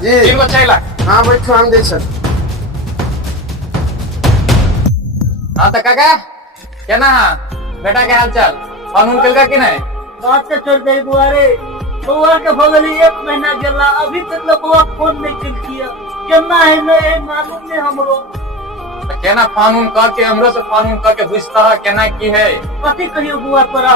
जी 3 को 6 लाख। हाँ बैठो हम दे सर। हाँ तो काका क्या ना बेटा के हाल चाल फोन उन कल कि नहीं? बात से चल गई बुआ रे। बुआ के भगली 1 महीना गेला अभी तक लो बुआ फोन नहीं किल किया। केना है नहीं मालूम नहीं हमरो। तो केना फोन उन कर के हमरो से फोन उन कर के पूछता है केना की है? कथी कहियो बुआ तोरा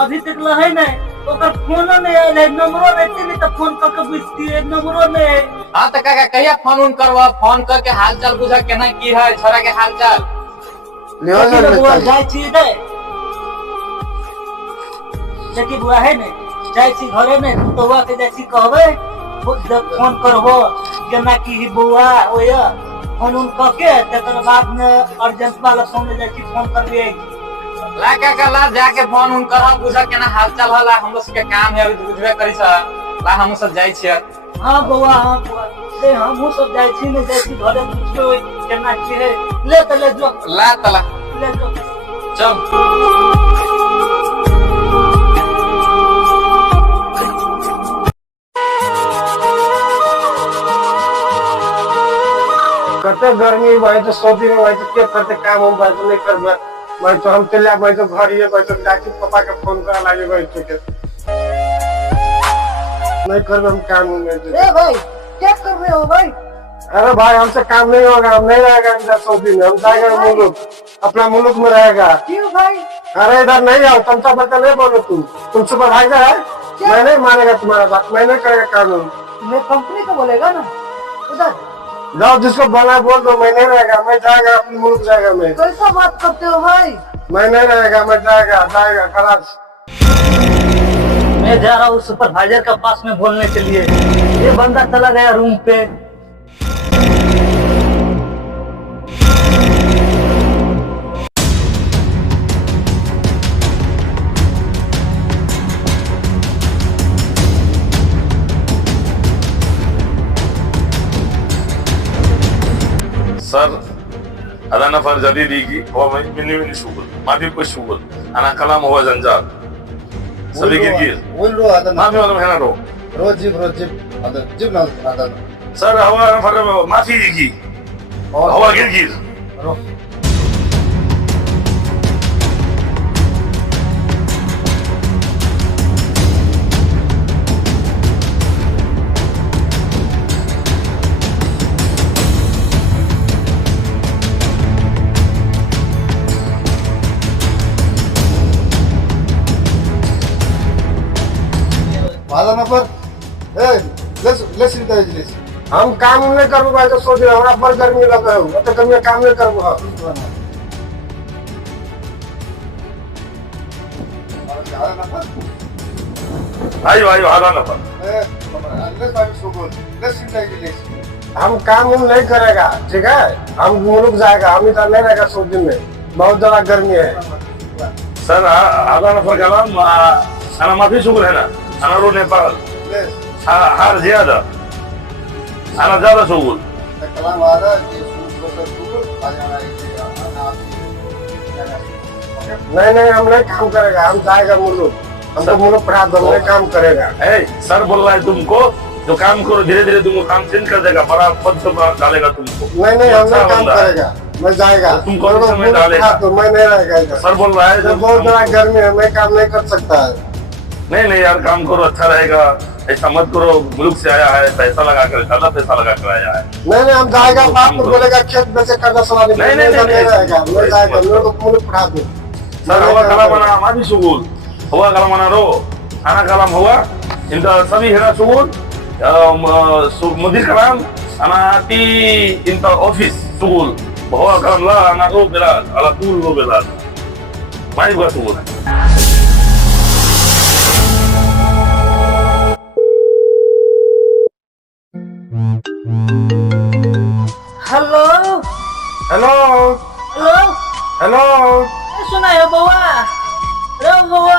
अभी तक लो है नहीं ओकर फोन नहीं आइल है नंबरो रहते नहीं तो फोन करके पूछती है नंबरो नहीं है। हाँ तो काका कहिया फोन उन करवा फोन करके हाल चाल पूछा केना की है छोरा के हाल चाल। कथी लो बुआ जाय छी दे जकी बुआ है नहीं जाय छी घरे में तो बुआ के जाय छी कहबे फोन करबो केना की ही बुआ ओया फोन उन करके तकर बाद में अर्जेंट वाला फोन में जाय छी फोन करबे। ला काका ला जाके फोन उन कर पूछा केना हाल चाल होला हमरो से के काम है अभी तो बुझबे करी छ। ला हम सब जाय छियै। हाँ बुआ ले हम सब जाय छी ने जाय छी घरे में पूछबे केना की है ले त ले जो ला तला ले जो चल। करते गर्मी भाई तो सोची में भाई तो क्या करते काम हम भाई तो नहीं कर भाई तो हम चले भाई तो घर ही भाई तो जाके पापा के फोन करा लागे भाई तो के नहीं कर हम काम में ए भाई क्या कर रहे हो भाई? अरे भाई हमसे काम नहीं होगा हम नहीं रहेगा इधर सऊदी में हम जाएगा मुल्क अपना मुल्क में रहेगा। क्यों भाई? अरे इधर नहीं आओ तुमसे बच्चा नहीं बोलो तुम सुपरवाइजर है मैं नहीं मानेगा तुम्हारा बात मैं नहीं करेगा कानून। मैं कंपनी को बोलेगा ना उधर जाओ जिसको बोला बोल दो मैं नहीं रहेगा मैं जाएगा अपने मुल्क जाएगा मैं। कैसा बात करते हो भाई? मैं नहीं रहेगा मैं जाएगा खलास। मैं जा रहा हूँ सुपरवाइजर के पास में बोलने के लिए। ये बंदा चला गया रूम पे। Sir, ada nafar jadi digi, oh ini syukur, mafi ko syukur, anak kalam huwa zanjar, sabi gir. Wulu ada Mafi malam hena ro. rojib ada jib na ada Sir, hawa nafar mafi digi, hawa gir. ro ada nafar let's encourage this हम काम नहीं करूँ भाई तो सोच रहे हमारा बड़ गर्मी लगा है तो कभी काम नहीं करूँ। ada nafar Ayo ada nafar. let's encourage this हम काम नहीं करेगा ठीक है हम मुल्क जाएगा हम इधर नहीं रहेगा सऊदी में बहुत ज्यादा गर्मी है। Sir, ada nafar kalam, anak mafi syukur hena, anak ro Nepal, let's har ziada, anak zada syukur. kalam ada कि सुपर ada नहीं हम नहीं काम करेगा हम जाएगा मुल्क हमको मुल्क पढ़ा दो नहीं काम करेगा। Hey, सर बोल रहा है तुमको जो काम करो धीरे धीरे तुमको काम चेंज कर देगा बड़ा पद से डालेगा तुमको। नहीं हम अच्छा नहीं काम बंदा है। करेगा मैं जाएगा तुम कौन से में डालेगा? तो मैं नहीं रहेगा इधर सर बोल रहा है तो बहुत ज्यादा गर्मी है मैं काम नहीं कर सकता है। नहीं यार काम करो अच्छा रहेगा ऐसा मत करो मुल्क से आया है पैसा लगा कर ज्यादा पैसा लगा कर आया है। नहीं हम जाएगा बाप को बोलेगा खेत में से कर्जा सला नहीं, रहेगा मैं जाएगा मेरे को मुल्क पढ़ा दो। सर हवा kalam mana mati syukur hawa kalam mana ro anak kalam hawa inta sabi hera syukur mudir kalam anak ti inta office syukur hawa kalam la anak ro belal ala tul ro belal mai gua syukur। Hello hello hello hello सुना है बुआ? रो बुआ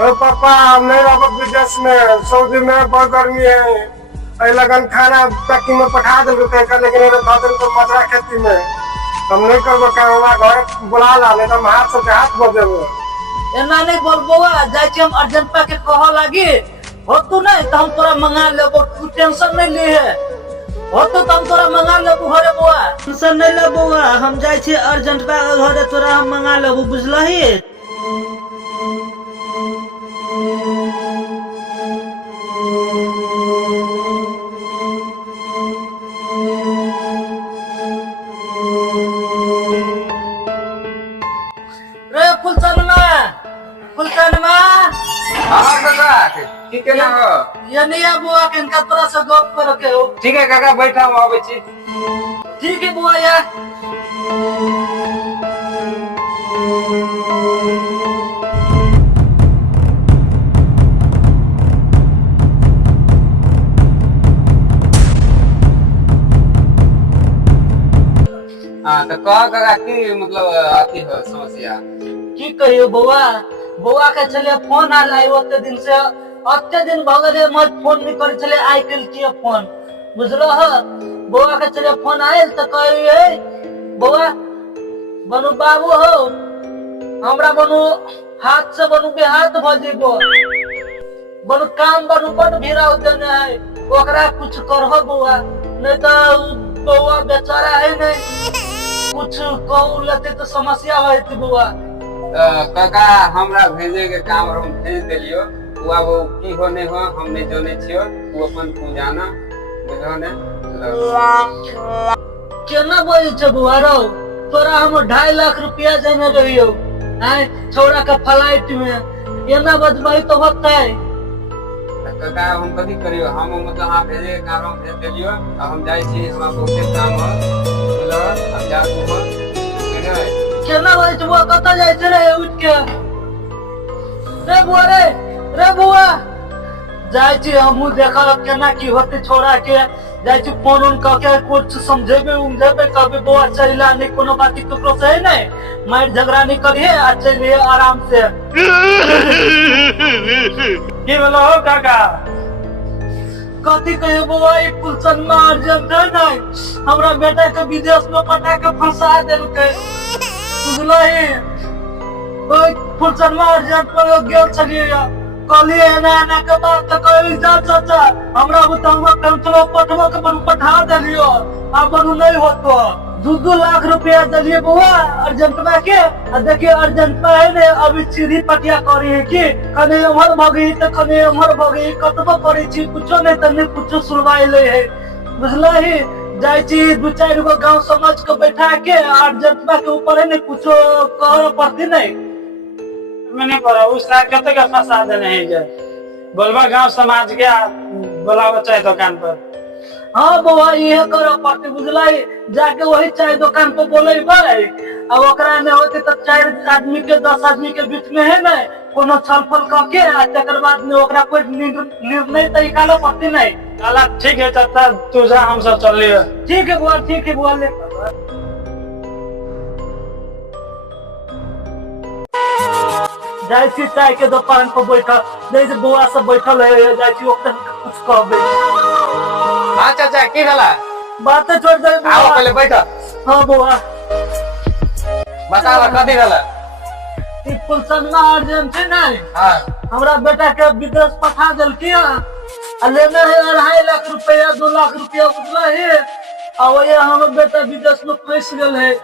अरे पापा हम नहीं रह विदेश में सऊदी में बहुत गर्मी है लगन खाना पैकिंग में पठा देंगे लेकिन तो मजरा खेती में हम नहीं करबो काम घर बुला ला नहीं तो हम हाथ से हाथ बो देबो। एना नहीं बोल बुआ जाय छी हम अर्जेंट पा के कह लागी हो तू नहीं तो हम तोरा मंगा लेबो, तू टेंशन नहीं ली है। हो तो हम तोरा मंगा लेबो घरे बुआ, टेंशन नहीं ले बुआ, हम जाय छी अर्जेंट बा घरे, तोरा हम मंगा लेबो, बुझलही। रे फुलचनमा हाँ काका ठीक है ना हो? ये नहीं है बुआ के इनका तोरा से गप कर के हो। ठीक है काका बैठा हूँ आबै छी। ठीक है बुआ यार। हाँ तो कह काका की मतलब आती है समस्या? की कहियो बुआ, बुआ के चले फोन आला ओते दिन से, अत्ते दिन भगले मत फोन नहीं करे चले, आई कल किए फोन, बुझलो ह। बुआ के चले फोन आयल तो कहिए बुआ बनू बाबू हो, हमरा बनू हाथ से बनू बेहाथ भ जेबो, बनू काम बनू बड़ भीड़ा देने है, ओकरा कुछ करहो बुआ, नहीं तो बुआ बेचारा है नहीं, कुछ कहू लेते तो समस्या होती बुआ। काका हमरा भेजे के काम हम भेज देलियो, बुआ वो की हो नहीं हो हम नहीं जाने छियो, तू अपन तू जाना, बुझो ने। केना बोली छ बुआ रो, तोरा हम 2.5 लाख रुपया देने रहियो, आय छोरा का फ्लाइट में, एना बजबई तो होतै। काका हम कथी करियो, हम मतलब हां भेजे के काम हम भेज देलियो, अब हम जाई छी, हमरा बहुते काम हो, बुझलो, अब जा तू हो, ठीक है? केना बोली छ बुआ, कत जाय छ रे उठ के? रे बुआ रे बुआ जाय छी हमहु देखा केना की होते छोरा के, जाय छी फोन उन क के कुछ समझेबे कभी बुआ चला नहीं, कोनो बात ककरो से है नहीं, मार झगड़ा नहीं करिए, आ चलिए आराम से। की बोलो हो काका? कथी कहे बुआ, ई पुलसन में अर्जेंट है नहीं, हमरा बेटा के विदेश में पटा के फंसा देलकै, बुझलही। ओइ पुलसन में अर्जेंट पर गेल छलिए, कहलिए एना के बात तो कहि जा चाचा, हमरा बुतंगवा पेंचलो पठवा के बन पठा देलियो, अब बनू नहीं होतो, 2 लाख रुपया देलिए बुआ अर्जेंट में के, आ देखिए अर्जेंट में है ने, अभी सीधी पटिया करी है कि कने उमर भगी तो कने उमर भगी, कतबो करी छी कुछो नहीं त नहीं कुछो सुनवाई ले है, बुझलही। जाय छी 2-4 गो गांव समाज को बैठा के अर्जेंट में के ऊपर है ने कुछो करो पड़ती नहीं, मैंने करा उस रात कते का फंसा देने है जे बोलबा गांव समाज के बुलावा चाहे दुकान पर। हाँ बुआ ये करो पड़ती, बुझलाई। जाके वही चाय दुकान पर बोले भाई, अब ओकरा में होते तो 4 आदमी के 10 आदमी के बीच में है ना, कोनो छलफल करके आ तकर बाद में ओकरा कोई निर्णय तय निकालो पड़ती नहीं। चला ठीक है चाचा, तू जा हम सब चल लियो। ठीक है बुआ, ठीक है बुआ, ले जाय छी चाय के दुकान पर बैठा, जैसे बुआ सब बैठल है, जाय छी ओकरा कुछ कहबे। हाँ चाचा की भेला? बात छोड़ दे बुआ। आओ पहले बैठो। हाँ बुआ बताओ कथी भेला? ई पुलसन में अर्जेंट है नहीं, हाँ हमरा बेटा के विदेश पठा देलकै, आ लेने है 2.5 लाख रुपया 2 लाख रुपया, बुझला है। आ वही हमर बेटा विदेश में फंस गेल है,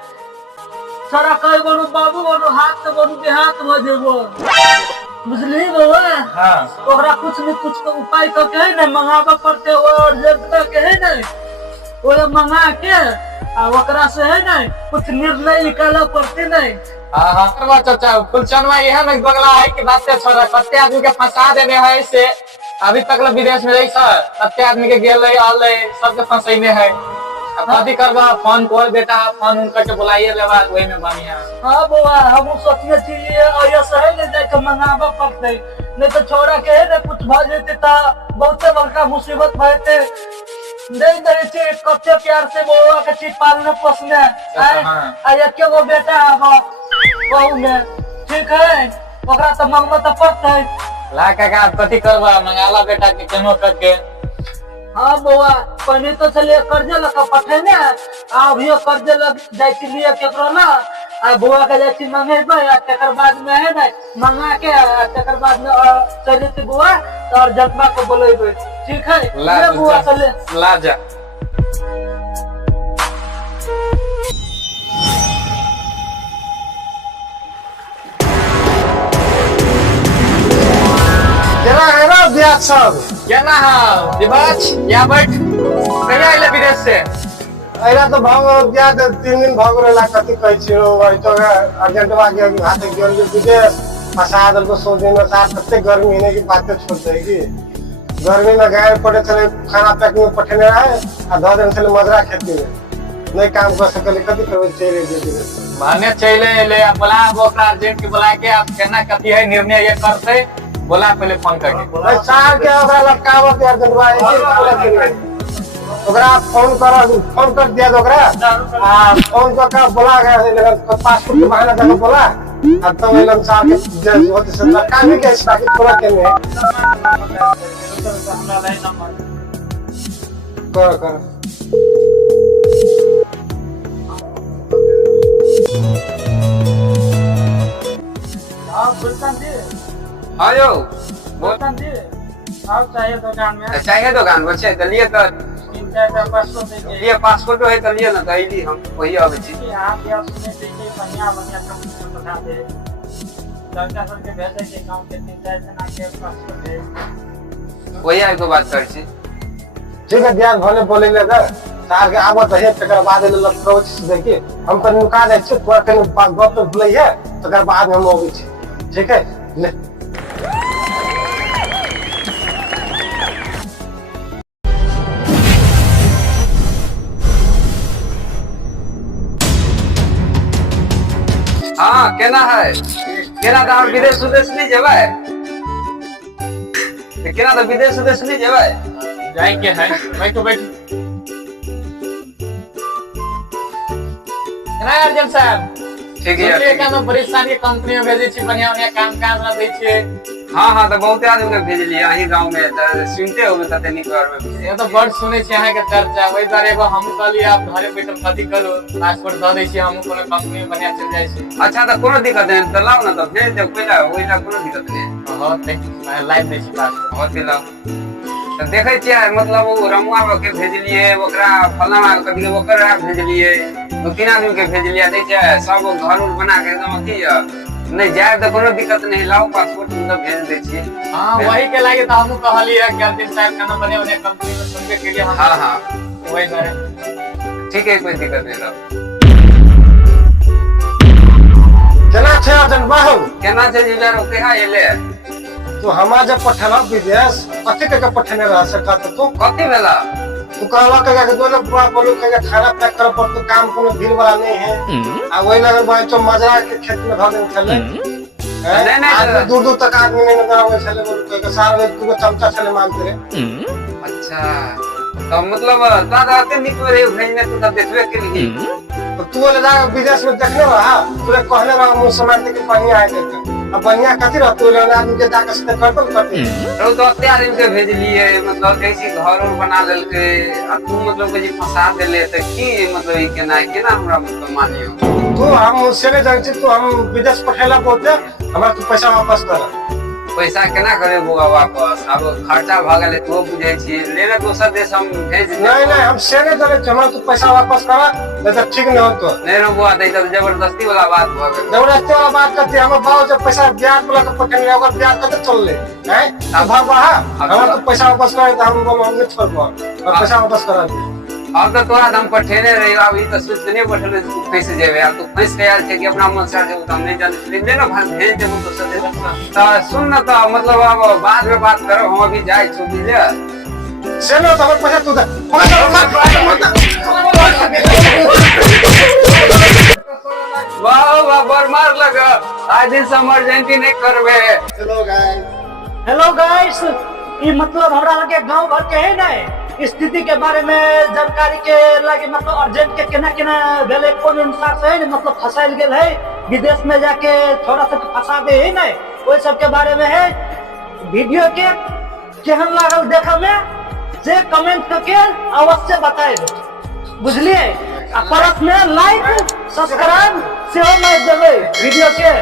सारा कहे बोलू बाबू बोलू हाथ से बोलू देहात भ जेबो, बुझली बउआ। हाँ ओकरा कुछ न कुछ के उपाय करके है ना मंगाबे पड़ते, वो अर्जेंट के है ना, वो मंगा के आ ओकरा से है ना कुछ निर्णय निकाले पड़ते नहीं। हाँ हाँ करवा चाचा, फुलचनवा यह में बगला है कि बात छोड़ा, कते आदमी के फंसा देने है से अभी तक विदेश में रही सर, कते आदमी के गेल आल सबके फंसैने है। अब कथी करबा, फोन कॉल बेटा फोन उनका के बुलाइए लेबा, वही में बढ़िया। हाँ बुआ हम सोचने छी ऐसे है ले जाके मंगाबा पड़ते, नहीं तो छोड़ा के है ना कुछ भ जेते त बहुते बड़का मुसीबत भइते। नहीं दे छी कते प्यार से बुआ के छी पालने पोसने, आ एक गो बेटा अब बहू में, ठीक है ओकरा तो मंगबा तो पड़ते। ला काका कथी करबा, मंगाला बेटा के केनो करके। हाँ बुआ पहले तो चलिए कर्जे लगा पठेने, अभी कर्जे लग जाए लिए केकरो ना, आ बुआ के जाय छी मंगेबै आ तकर बाद में है ना मंगा के आ तकर बाद में चले छी बुआ और जतवा को बोलेबै ठीक है ले बुआ चले ला जा केना है ना ब्याह सब केना है दिबाच या बैठ कहिया आइले विदेश से अइला तो भाग ब्याह 3 दिन भाग रहला कथि कहै छी भाई तो अर्जेंटवा के हाथ गेल के विदेश फसा दल को 100 दिन में साथ कते गर्मी ने की बातें छोड़ दे की गर्मी में गए पड़े चले खाना पैकिंग में पठेने रहे आ 2 दिन चले मजरा खेती में नहीं काम कर सकले कथि करबे चले दे माने चले ले बोला ओकरा अर्जेंट के बुला के आप केना कथि है निर्णय ये करते बोला पहले फोन करके भाई सार के ओकरा लटकाव के अर्जेंटवा ओकरा फोन कर दिया ओकरा आ फोन कर बोला गया पासपोर्ट के बहाना देके बोला अब तो वेलम साहब के होते से लटकाने के स्टार्ट पूरा केने कर हां सुल्तान जी आयो सुल्तान जी आप चाहिए दुकान में चाहिए दुकान बच्चे तो लिए तो पासपोर्ट दे लिए पासपोर्ट है तो लिए ना कैली हम वही आवे छी आप या सुने देखिए बढ़िया कंपनी में बता दे लड़का सब के भेजे के गांव के 3-4 जना के पासपोर्ट है वही आके बात कर छी ठीक है ध्यान भले बोले ले सार के आवत है तकर बाद ले लटकाव छी देखिए हम पर नुका दे छी तोरा के बात गप तो भूलै है तकर बाद में हम आबै छी ठीक है ले हाँ केना है केना तो हम विदेश उदेश नहीं जेबै केना तो विदेश उदेश नहीं जेबै जाए के है बैठो बैठ केना अर्जन साहब ठीक है ये काम परेशानी कंपनी में भेजे छी बढ़िया बढ़िया काम ना दै छियै हाँ तो बहुत आदमी के भेजलिए अही गांव में सुनते हो त तनी घर में ये तो बड़ सुनै छी अहाँ के चर्चा ओइ बारे एगो हम कहलिए आप घरे बैठल कथि करू पासपोर्ट द दै छी हम कोनो कंपनी में बढ़िया चल जाय छी अच्छा तो कोनो दिक्कत नहीं तो लाओ ना तो भेज दे पहिला ओइला कोनो दिक्कत नहीं हां ते लाइव दै छी पासपोर्ट बहुत ही लाओ तो देखे छियै मतलब वो रमुआ के भेजलिए ओकरा फलाना कथि के ओकरा भेजलिए दो तीन आदमी के भेजलिए दै छै सब घर उर बना के एकदम अथि नहीं जाए तो कोनो दिक्कत नहीं लाओ पासपोर्ट मतलब भेज दे छी हां वही के लागे तो हम कहलिए कि अर्जुन साहब खाना बने बने कंपनी में सुनबे के लिए हम हां वही बारे ठीक है कोई दिक्कत नहीं लाओ केना छै अर्जन बाहु केना छै जिला रोके हा एले तो हमा जब पठेला विदेश कथि के पठेने रह सका तो कथि भेला तू कहला के दोनों बुआ बोलू के खाना पैक कर पर तो काम कोनो भीड़ वाला नहीं है आ वही लगन भाई तो मजरा के खेत में धर देन चले नहीं दूर दूर तक आदमी नहीं नजर आवे चले बोलू के सारे तू चमचा चले मानते रे अच्छा तो मतलब दादाते निकले रे भेजने तू तब देखबे के लिए तो तू ले जा विदेश में देखले रहा तूने कहले रहा मुंह समाज के बढ़िया आए थे अब बढ़िया कथि रह तू ले आदमी के जाके से करतो करते तो अत्यार इनके भेज लिए मतलब जैसे घर और बना लेल के आ तू मतलब के फंसा देले त की मतलब ई केना हमरा मतलब मानियो तू हम से ले जाय छी तू हम विदेश पठेला बोलते हमरा तू पैसा वापस कर पैसा केना करे बुआ वापस अब खर्चा भ गेले तू बुझै छी लेने दोसर देश हम भेज नहीं हम से ले जाय छी हमरा तू पैसा वापस कर नहीं तो ठीक नहीं हो तो नहीं रो बुआ दै त जबरदस्ती वाला बात भ गेल जबरदस्ती वाला बात करते हम बाबू जब पैसा ब्याज वाला के पठेंगे अगर ब्याज कते चल ले हैं अब बाबा हमरा तू पैसा वापस कर त हम बोल हम छोड़बो और पैसा वापस कर अब तो तोरा दम पठेने रही अब ई तो सोचने बैठल कैसे जेबे अब तू फंस गया है कि अपना मन से जो हम नहीं जानते ले ना भाई भेज दे तो सदे तो सुन ना तो मतलब अब बाद में बात करो हम अभी जाए छु बुझले से लो तो पैसा तू दे वाह वाह बरमार लगा आज दिन इमरजेंसी नहीं करबे हेलो गाइस ये मतलब हमरा लगे गांव भर के है ना स्थिति के बारे में जानकारी के लगे मतलब अर्जेंट के केना भेले कोन अनुसार से है मतलब फसाइल गेल है विदेश में जाके थोड़ा सा फंसा दे है ना ओइ सब के बारे में है वीडियो के केहन लागल देखा में से कमेंट करके अवश्य बताए बुझलिए परत में लाइक सब्सक्राइब सेहो मार देबै वीडियो के